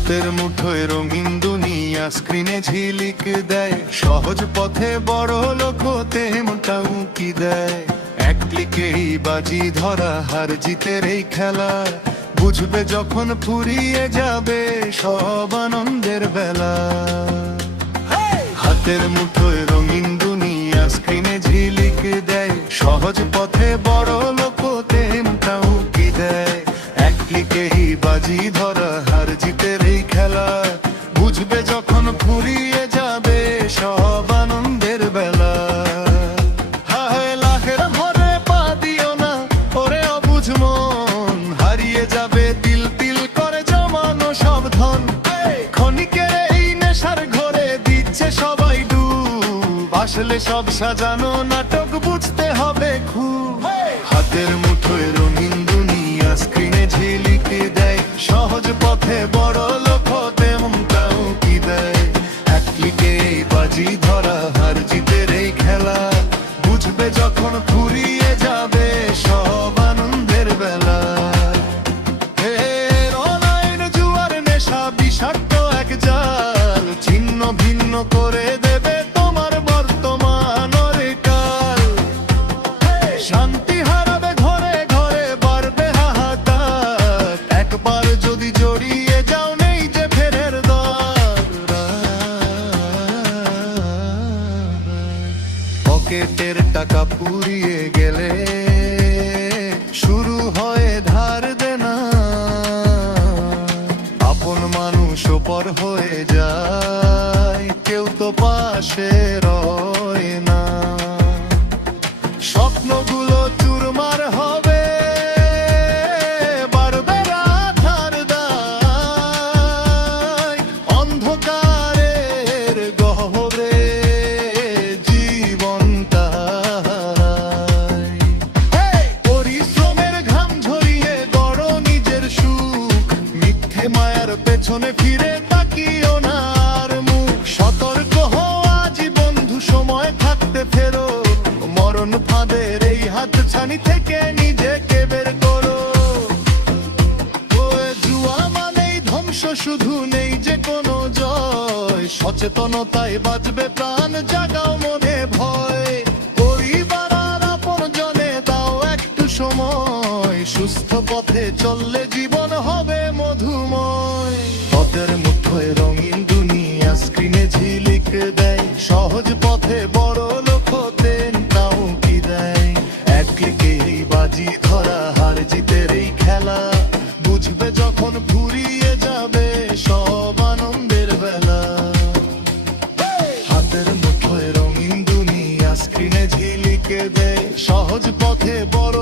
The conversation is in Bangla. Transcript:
হাতের মুঠোয় রঙিন দুনিয়া স্ক্রিনে ঝিলিক দেয়, সহজ পথে বড় লোক হতে মনটা উঁকি দেয়। এক ক্লিকেই বাজি ধরা হার জিতের এই খেলা, বুঝবে যখন ফুরিয়ে যাবে সব আনন্দের বেলা। হাতের মুঠোয় রঙিন দুনিয়া স্ক্রিনে ঝিলিক দেয়, সহজ পথে বড় লোক হতে মনটা উঁকি দেয়। এক ক্লিকেই বাজি ধরা হার জিতের এই খেলা, বুঝবে যখন ফুরিয়ে যাবে সব আনন্দের বেলা। হায় লাখের ভরে পা দিও না ওরে অবুঝ মন, হারিয়ে যাবে তিল তিল করে জমানো সব ধন। ক্ষণিকের এই নেশার ঘরে দিচ্ছে সবাই ডুব, আসলে সব সাজানো নাটক বুঝতে হবে খুব। হাতের মুঠোয় রঙিন দুনিয়া স্ক্রিনে ঝিলিক দেয়, সহজ পথে বড় লোক হতে মনটা উঁকি দেয়। এক ক্লিকে বাজি ধরা হার জিতের এই খেলা, বুঝবে যখন ফুরিয়ে যাবে সব আনন্দের বেলা। অনলাইন জুয়ার নেশা বিষাক্ত এক জাল, ছিন্ন ভিন্ন করে দেবে তোমার বর্তমান কাল। শান্তি হারাবে ঘরে ঘরে বাড়বে হাহাকার, একবার যদি জড়িয়ে যাও নেই যে ফেরের দ্বার। পকেটের টাকা পুড়িয়ে গেলে শুরু হয় ধার দেনা, আপন মানুষ পর হয়ে যায়, কেউ তো পাশে রয় না। স্বপ্নগুলো চুরমার হবে, বাড়বে রাত আর দায়, অন্ধকারের গহ্বরে জীবনটা। পরিশ্রমের ঘাম ঝরিয়ে গড় নিজের সুখ, মিথ্যে মায়ার পেছনে ফিরে তাকিও না আর মুখ। সতর্ক হও আজ বন্ধু, সময় থাকতে ফেরো, মরণ ফাঁদের এই হাত ছানি থেকে নিজেকে বের করো। জুয়া মানেই ধ্বংস, শুধু নেই যে কোনো জয়, সচেতনতায় বাঁচবে প্রাণ, জাগাও মনে ভয়। পরিবার আর আপন জনে দাও একটু সময়, সুস্থ পথে চললে জীবন হবে মধুময়। পথের মুঠোয় রঙিন দুনিয়া স্ক্রিনে ঝিলিক দেয়, সহজ পথে বড় লোক হতে নাও কি দেয়। এক ক্লিকেই বাজি ধরা হার জিতের এই খেলা, বুঝবে যখন ফুরিয়ে যাবে সব আনন্দের বেলা। হাতের মুঠোয় রঙিন দুনিয়া স্ক্রিনে ঝিলিক দেয়, সহজ পথে বড়